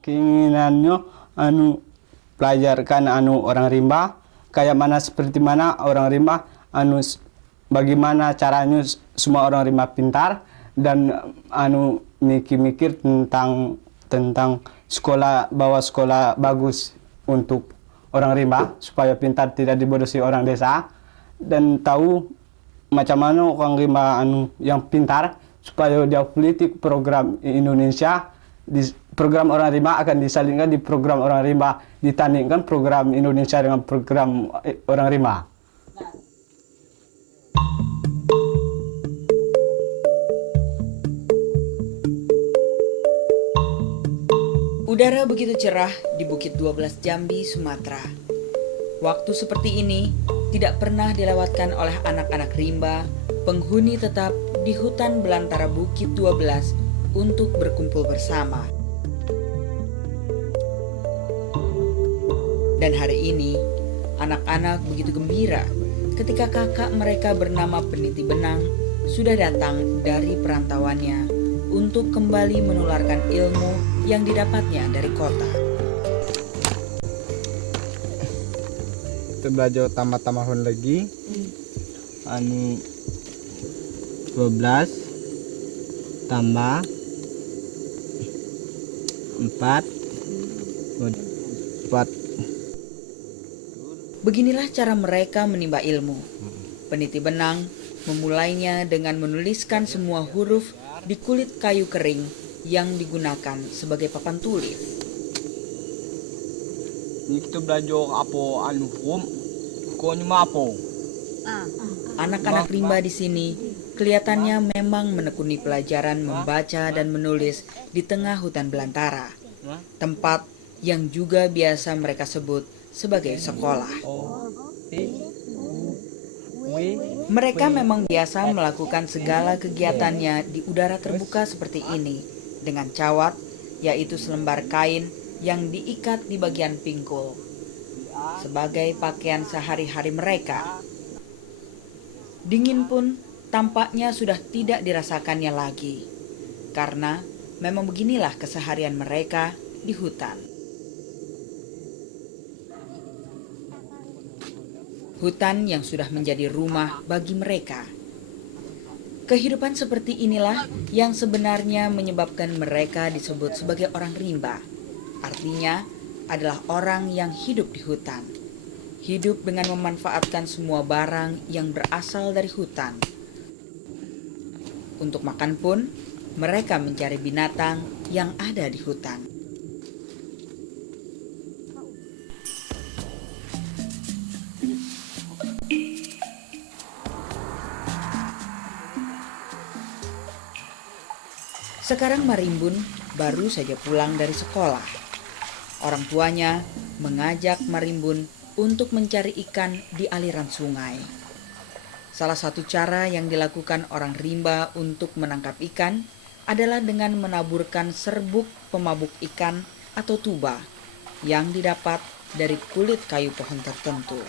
keinginannya pelajarkan orang rimba kayak mana seperti mana orang rimba bagaimana caranya semua orang rimba pintar dan mikir-mikir tentang sekolah bagus untuk orang rimba supaya pintar tidak dibodohi orang desa dan tahu macam mana orang rimba yang pintar supaya dia politik program Indonesia program orang rimba akan disalingkan di program orang rimba ditandingkan program Indonesia dengan program orang rimba. Udara begitu cerah di Bukit 12 Jambi, Sumatera. Waktu seperti ini tidak pernah dilewatkan oleh anak-anak rimba, penghuni tetap di hutan belantara Bukit 12 untuk berkumpul bersama. Dan hari ini, anak-anak begitu gembira ketika kakak mereka bernama Peniti Benang sudah datang dari perantauannya untuk kembali menularkan ilmu yang didapatnya dari kota. Kita belajar tambah-tambahan lagi. 12 tambah 4. Beginilah cara mereka menimba ilmu. Peniti Benang memulainya dengan menuliskan semua huruf di kulit kayu kering yang digunakan sebagai papan tulis. Ini kita belajar apa? Anak-anak rimba di sini kelihatannya memang menekuni pelajaran membaca dan menulis di tengah hutan belantara, tempat yang juga biasa mereka sebut sebagai sekolah. Mereka memang biasa melakukan segala kegiatannya di udara terbuka seperti ini dengan cawat, yaitu selembar kain yang diikat di bagian pinggul sebagai pakaian sehari-hari mereka. Dingin pun tampaknya sudah tidak dirasakannya lagi, karena memang beginilah keseharian mereka di hutan. Hutan yang sudah menjadi rumah bagi mereka. Kehidupan seperti inilah yang sebenarnya menyebabkan mereka disebut sebagai orang rimba. Artinya adalah orang yang hidup di hutan. Hidup dengan memanfaatkan semua barang yang berasal dari hutan. Untuk makan pun, mereka mencari binatang yang ada di hutan. Sekarang Marimbun baru saja pulang dari sekolah. Orang tuanya mengajak Marimbun untuk mencari ikan di aliran sungai. Salah satu cara yang dilakukan orang rimba untuk menangkap ikan adalah dengan menaburkan serbuk pemabuk ikan atau tuba yang didapat dari kulit kayu pohon tertentu.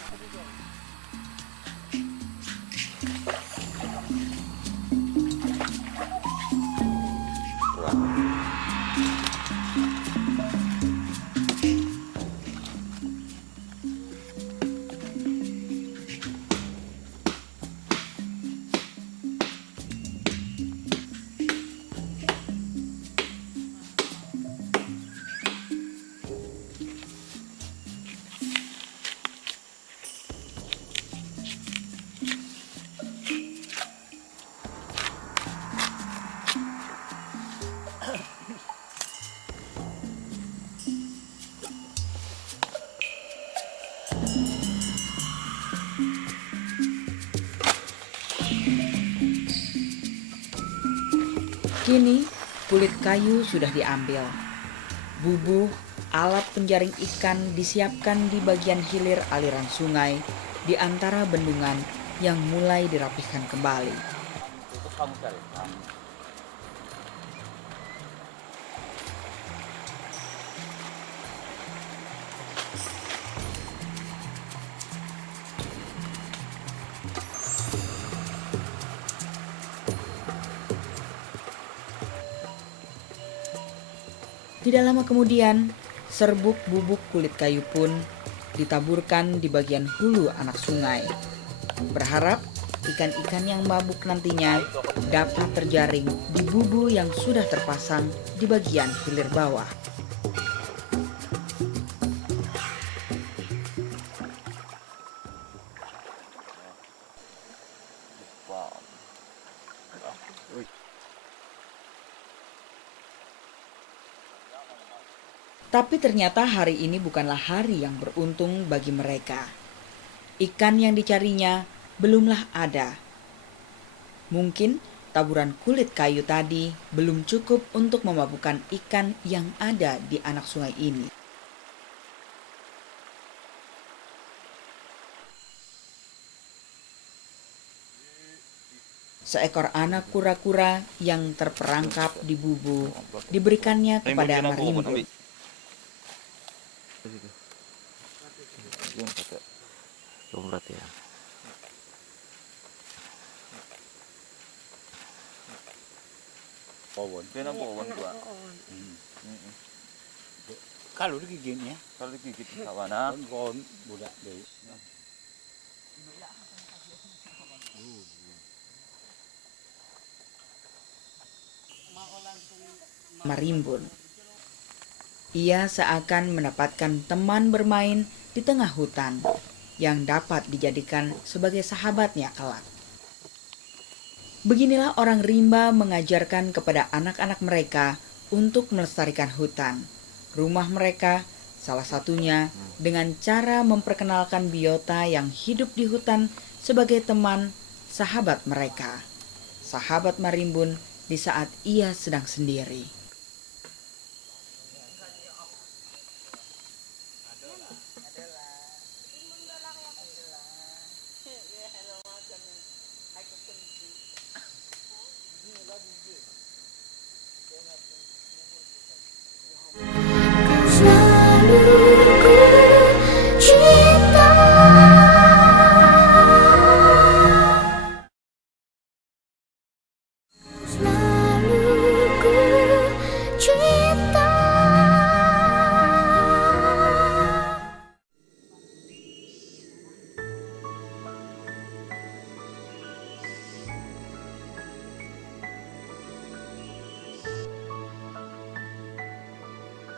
Kini kulit kayu sudah diambil. Bubuh, alat penjaring ikan disiapkan di bagian hilir aliran sungai di antara bendungan yang mulai dirapihkan kembali. Tidak lama kemudian, serbuk bubuk kulit kayu pun ditaburkan di bagian hulu anak sungai. Berharap ikan-ikan yang mabuk nantinya dapat terjaring di bubu yang sudah terpasang di bagian hilir bawah. Tapi ternyata hari ini bukanlah hari yang beruntung bagi mereka. Ikan yang dicarinya belumlah ada. Mungkin taburan kulit kayu tadi belum cukup untuk memabukkan ikan yang ada di anak sungai ini. Seekor anak kura-kura yang terperangkap di bubu diberikannya kepada Marimbun. Ya. Kalau digigitnya, Kalau digigit kawana, kon budak deh. Marimbun. Ia seakan mendapatkan teman bermain di tengah hutan yang dapat dijadikan sebagai sahabatnya kelak. Beginilah orang rimba mengajarkan kepada anak-anak mereka untuk melestarikan hutan. Rumah mereka salah satunya dengan cara memperkenalkan biota yang hidup di hutan sebagai teman sahabat mereka. Sahabat Marimbun di saat ia sedang sendiri. Selalu ku cinta. Selalu ku cinta.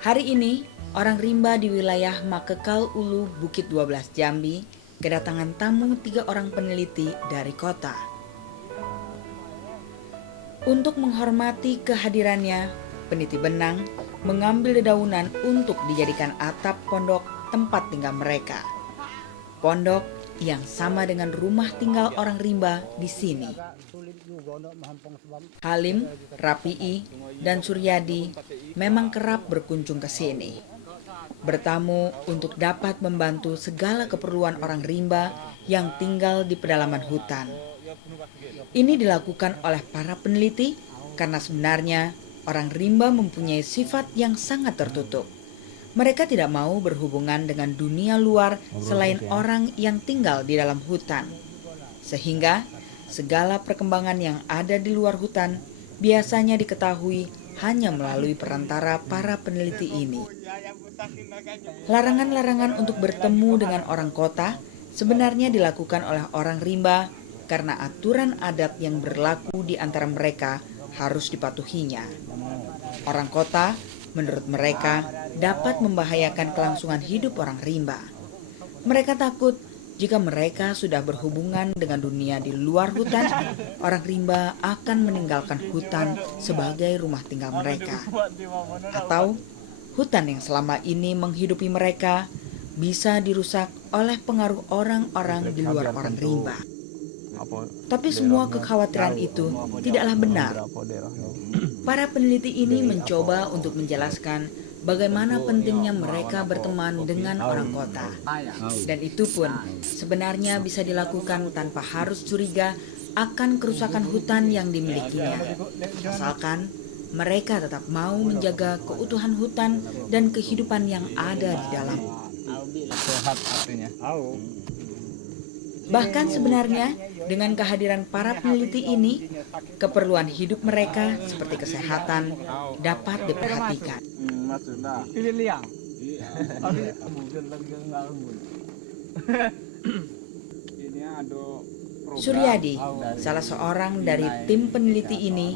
Hari ini, orang rimba di wilayah Makekal Ulu Bukit 12 Jambi kedatangan tamu 3 orang peneliti dari kota. Untuk menghormati kehadirannya, peneliti benang mengambil dedaunan untuk dijadikan atap pondok tempat tinggal mereka. Pondok yang sama dengan rumah tinggal orang rimba di sini. Halim, Rapi'i, dan Suryadi memang kerap berkunjung ke sini. Bertamu untuk dapat membantu segala keperluan orang rimba yang tinggal di pedalaman hutan. Ini dilakukan oleh para peneliti karena sebenarnya orang rimba mempunyai sifat yang sangat tertutup. Mereka tidak mau berhubungan dengan dunia luar selain orang yang tinggal di dalam hutan. Sehingga segala perkembangan yang ada di luar hutan biasanya diketahui hanya melalui perantara para peneliti ini. Larangan-larangan untuk bertemu dengan orang kota sebenarnya dilakukan oleh orang rimba karena aturan adat yang berlaku di antara mereka harus dipatuhinya. Orang kota, menurut mereka, dapat membahayakan kelangsungan hidup orang rimba. Mereka takut jika mereka sudah berhubungan dengan dunia di luar hutan, orang rimba akan meninggalkan hutan sebagai rumah tinggal mereka. Atau hutan yang selama ini menghidupi mereka bisa dirusak oleh pengaruh orang-orang di luar orang rimba. Tapi semua kekhawatiran itu tidaklah benar. Para peneliti ini mencoba untuk menjelaskan bagaimana pentingnya mereka berteman dengan orang kota. Dan itu pun sebenarnya bisa dilakukan tanpa harus curiga akan kerusakan hutan yang dimilikinya. Asalkan mereka tetap mau menjaga keutuhan hutan dan kehidupan yang ada di dalam. Sehat artinya. Bahkan sebenarnya dengan kehadiran para peneliti ini, keperluan hidup mereka seperti kesehatan dapat diperhatikan. Suryadi, salah seorang dari tim peneliti ini,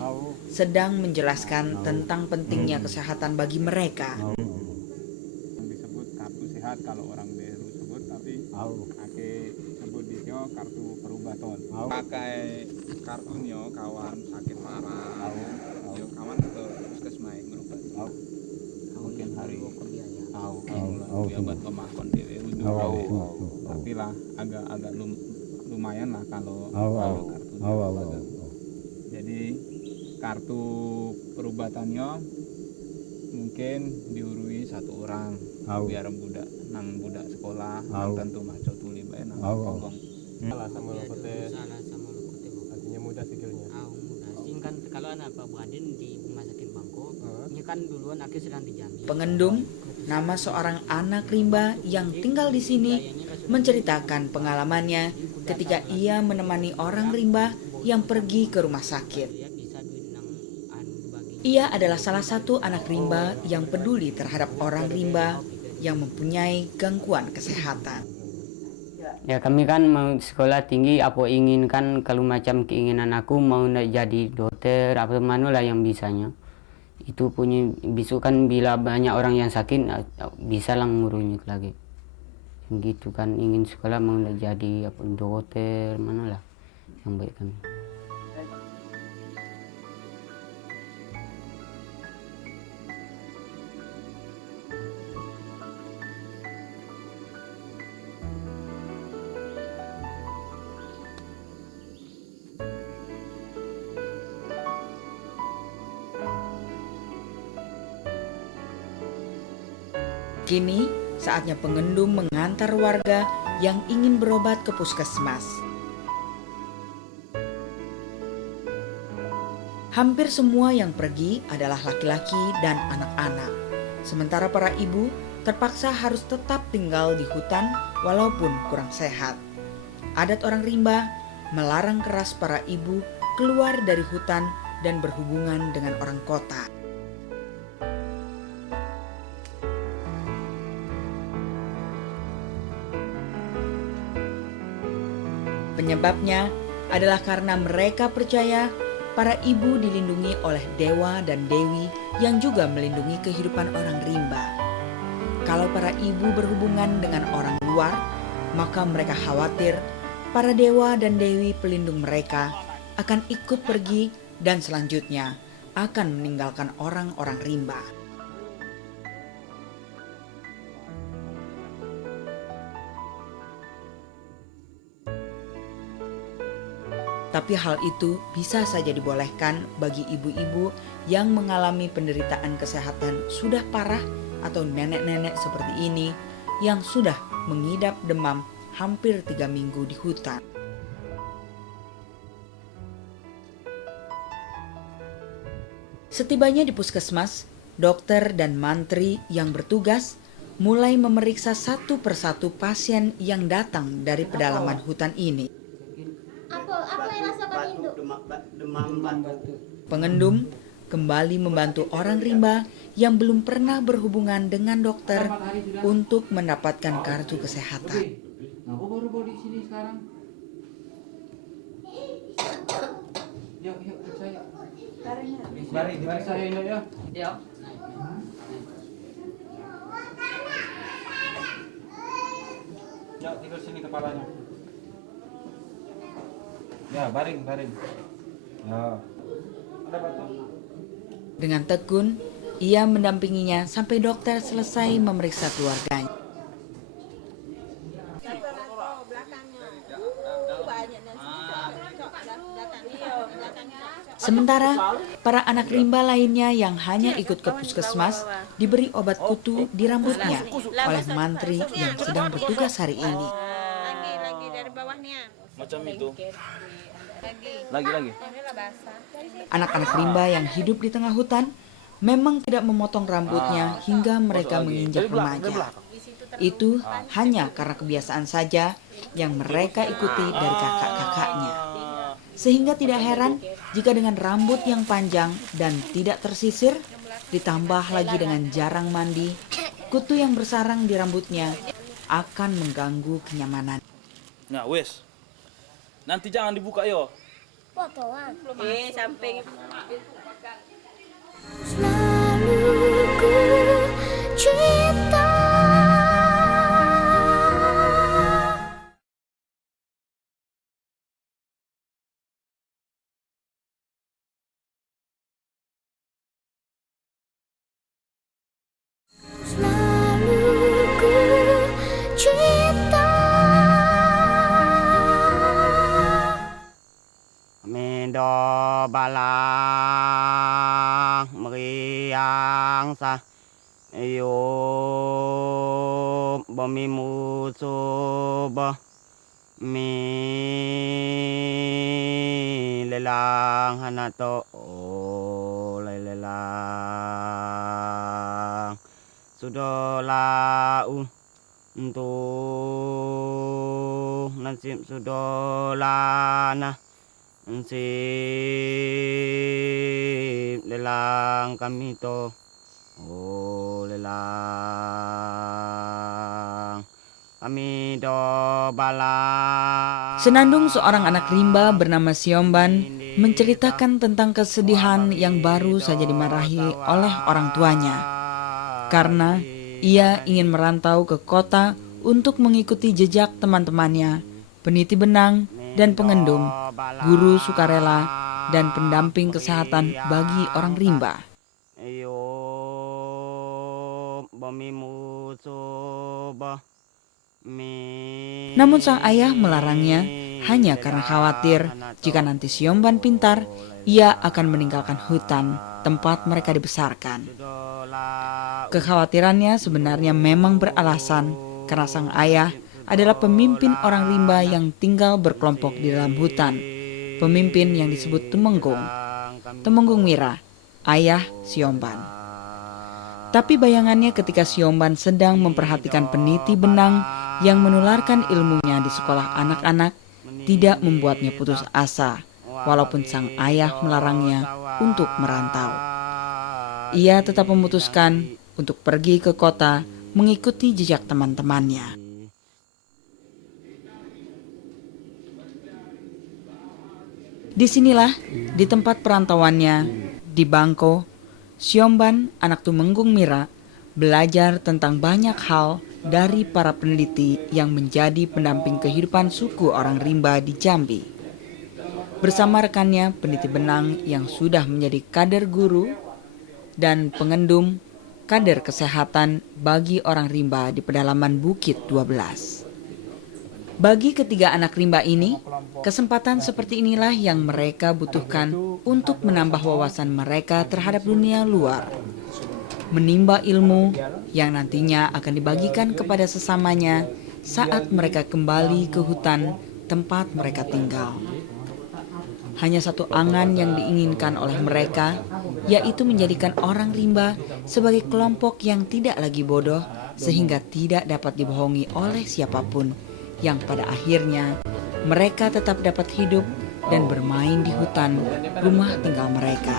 sedang menjelaskan tentang pentingnya kesehatan bagi mereka. Disebut kartu sehat kalau orang baru sebut, tapi ake sebut dia kartu perubatan. Pakai kartu nyo kawan sakit parah, yo kawan ke puskesmas berobat. Mungkin hari dia buat pemakon dewe tapi lah agak lumayan lah kalau kartu. Jadi kartu perubatannya mungkin diurui 1 orang biar budak sekolah tentu masuk tuli bae nang kongkong. Salah sama lokote. Artinya mudah sikilnya. Mudah. Sing kan kalau anak Pak Badin di rumah sakit Bangko, ini kan duluan akhir sedang dijamin. Pengendum, nama seorang anak rimba yang tinggal di sini, menceritakan pengalamannya ketika ia menemani orang rimba yang pergi ke rumah sakit. Ia adalah salah satu anak rimba yang peduli terhadap orang rimba yang mempunyai gangguan kesehatan. Ya kami kan mau sekolah tinggi, apa inginkan kalau macam keinginan aku mau jadi dokter apa mana lah yang bisanya. Itu punya besok kan bila banyak orang yang sakit bisa lah ngurunyuk lagi. Gitu kan ingin sekolah mau jadi apa dokter mana lah yang baik kami. Kini, saatnya pengendum mengantar warga yang ingin berobat ke puskesmas. Hampir semua yang pergi adalah laki-laki dan anak-anak. Sementara para ibu terpaksa harus tetap tinggal di hutan walaupun kurang sehat. Adat orang rimba melarang keras para ibu keluar dari hutan dan berhubungan dengan orang kota. Penyebabnya adalah karena mereka percaya para ibu dilindungi oleh dewa dan dewi yang juga melindungi kehidupan orang rimba. Kalau para ibu berhubungan dengan orang luar, maka mereka khawatir para dewa dan dewi pelindung mereka akan ikut pergi dan selanjutnya akan meninggalkan orang-orang rimba. Tapi hal itu bisa saja dibolehkan bagi ibu-ibu yang mengalami penderitaan kesehatan sudah parah atau nenek-nenek seperti ini yang sudah mengidap demam hampir 3 minggu di hutan. Setibanya di puskesmas, dokter dan mantri yang bertugas mulai memeriksa satu persatu pasien yang datang dari pedalaman hutan ini. Apa yang rasakan itu? Demam batuk. Pengendum kembali membantu orang rimba yang belum pernah berhubungan dengan dokter untuk mendapatkan kartu kesehatan. Kenapa baru di sini sekarang? Yuk saya. Mari saya ini ya. Ya. Ya, tidur sini kepalanya. Ya, baring. Ya. Ada batu. Dengan tekun, ia mendampinginya sampai dokter selesai memeriksa keluarganya. Sementara, para anak rimba lainnya yang hanya ikut ke puskesmas diberi obat kutu di rambutnya oleh mantri yang sedang bertugas hari ini. Lagi dari bawahnya. Macam itu. Lagi. Anak-anak rimba yang hidup di tengah hutan memang tidak memotong rambutnya hingga mereka menginjak remaja. Itu hanya karena kebiasaan saja yang mereka ikuti dari kakak-kakaknya. Sehingga tidak heran jika dengan rambut yang panjang dan tidak tersisir, ditambah lagi dengan jarang mandi, kutu yang bersarang di rambutnya akan mengganggu kenyamanan. Nah wes, nanti jangan dibuka yo. Potongan. Samping. Selalu ku cinta. Selalu ku cinta. Mindo balang meriang sa yo bumi musuh mi lelang hanato lelang sudah lau untuk nasib sudah lana nasib lelang kami to lelang kami do balang. Senandung seorang anak rimba bernama Siomban menceritakan tentang kesedihan yang baru saja dimarahi oleh orang tuanya. Karena ia ingin merantau ke kota untuk mengikuti jejak teman-temannya, peniti benang dan pengendum, guru sukarela dan pendamping kesehatan bagi orang rimba. Namun sang ayah melarangnya hanya karena khawatir jika nanti Siomban pintar, ia akan meninggalkan hutan tempat mereka dibesarkan. Kekhawatirannya sebenarnya memang beralasan karena sang ayah adalah pemimpin orang rimba yang tinggal berkelompok di dalam hutan. Pemimpin yang disebut Temenggung Mira, ayah Siomban. Tapi bayangannya ketika Siomban sedang memperhatikan peniti benang yang menularkan ilmunya di sekolah anak-anak tidak membuatnya putus asa, walaupun sang ayah melarangnya untuk merantau. Ia tetap memutuskan untuk pergi ke kota mengikuti jejak teman-temannya. Disinilah, di tempat perantauannya, di Bangko, Siomban, anak Tumenggung Mira, belajar tentang banyak hal dari para peneliti yang menjadi pendamping kehidupan suku orang rimba di Jambi. Bersama rekannya peneliti benang yang sudah menjadi kader guru dan pengendum kader kesehatan bagi orang rimba di pedalaman Bukit 12. Bagi ketiga anak rimba ini, kesempatan seperti inilah yang mereka butuhkan untuk menambah wawasan mereka terhadap dunia luar. Menimba ilmu yang nantinya akan dibagikan kepada sesamanya saat mereka kembali ke hutan tempat mereka tinggal. Hanya satu angan yang diinginkan oleh mereka, yaitu menjadikan orang rimba sebagai kelompok yang tidak lagi bodoh sehingga tidak dapat dibohongi oleh siapapun, yang pada akhirnya mereka tetap dapat hidup dan bermain di hutan rumah tinggal mereka.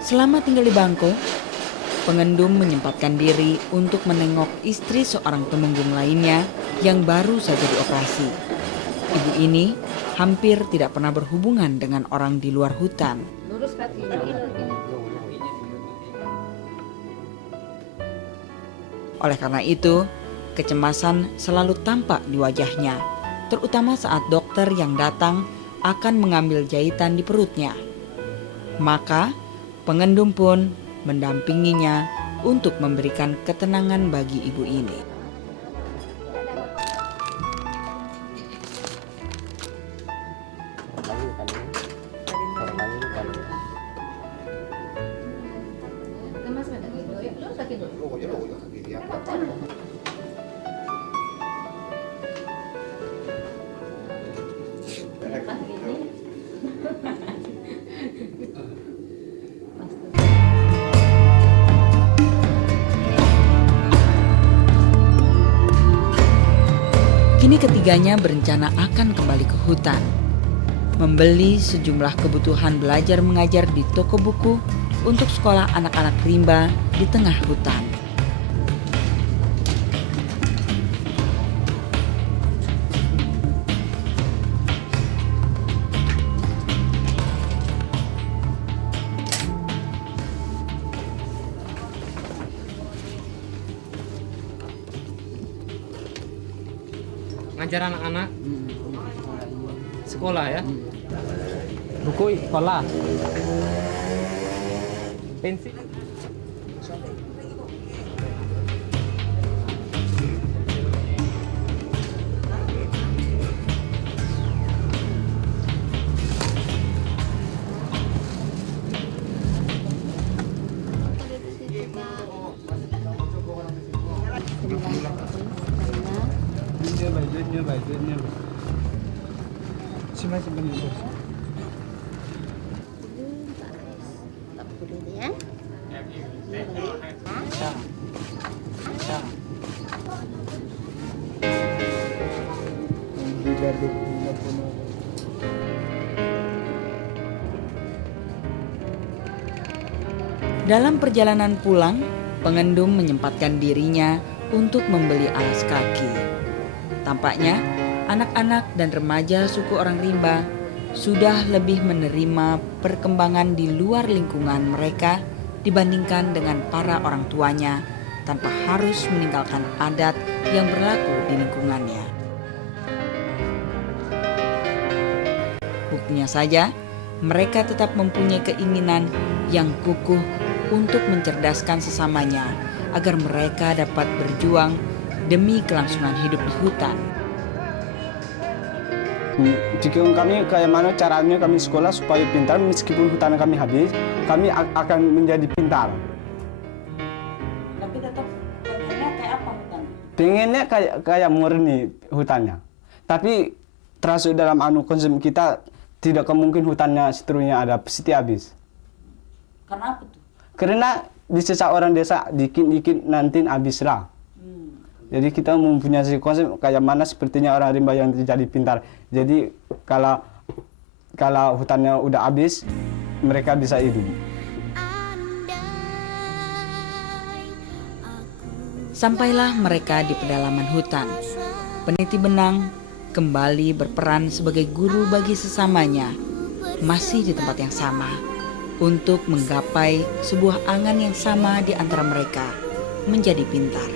Selama tinggal di Bangko, pengendum menyempatkan diri untuk menengok istri seorang temenggung lainnya yang baru saja dioperasi. Ibu ini hampir tidak pernah berhubungan dengan orang di luar hutan. Oleh karena itu, kecemasan selalu tampak di wajahnya, terutama saat dokter yang datang akan mengambil jahitan di perutnya. Maka, pengendum pun mendampinginya untuk memberikan ketenangan bagi ibu ini. Kini ketiganya berencana akan kembali ke hutan, membeli sejumlah kebutuhan belajar mengajar di toko buku untuk sekolah anak-anak rimba di tengah hutan. Ngajar anak-anak sekolah ya. Buku sekolah. Pensil. Dalam perjalanan pulang, pengendum menyempatkan dirinya untuk membeli alas kaki. Tampaknya anak-anak dan remaja suku orang rimba sudah lebih menerima perkembangan di luar lingkungan mereka dibandingkan dengan para orang tuanya tanpa harus meninggalkan adat yang berlaku di lingkungannya. Buktinya saja, mereka tetap mempunyai keinginan yang kukuh untuk mencerdaskan sesamanya agar mereka dapat berjuang demi kelangsungan hidup di hutan. Pikiran kami kayak mana caranya kami sekolah supaya pintar, meskipun hutan kami habis, kami akan menjadi pintar. Tapi tetap pengennya kayak apa hutan? Pengennya kayak murni hutannya. Tapi termasuk dalam konsep kita tidak kemungkin hutannya seterusnya ada pasti habis. Karena apa tuh? Karena di sisa orang desa dikit-dikit nanti habislah. Jadi kita mempunyai konsep kayak mana sepertinya orang rimba yang jadi pintar. Jadi kalau hutannya udah habis, mereka bisa hidup. Sampailah mereka di pedalaman hutan. Peniti benang kembali berperan sebagai guru bagi sesamanya, masih di tempat yang sama, untuk menggapai sebuah angan yang sama di antara mereka, menjadi pintar.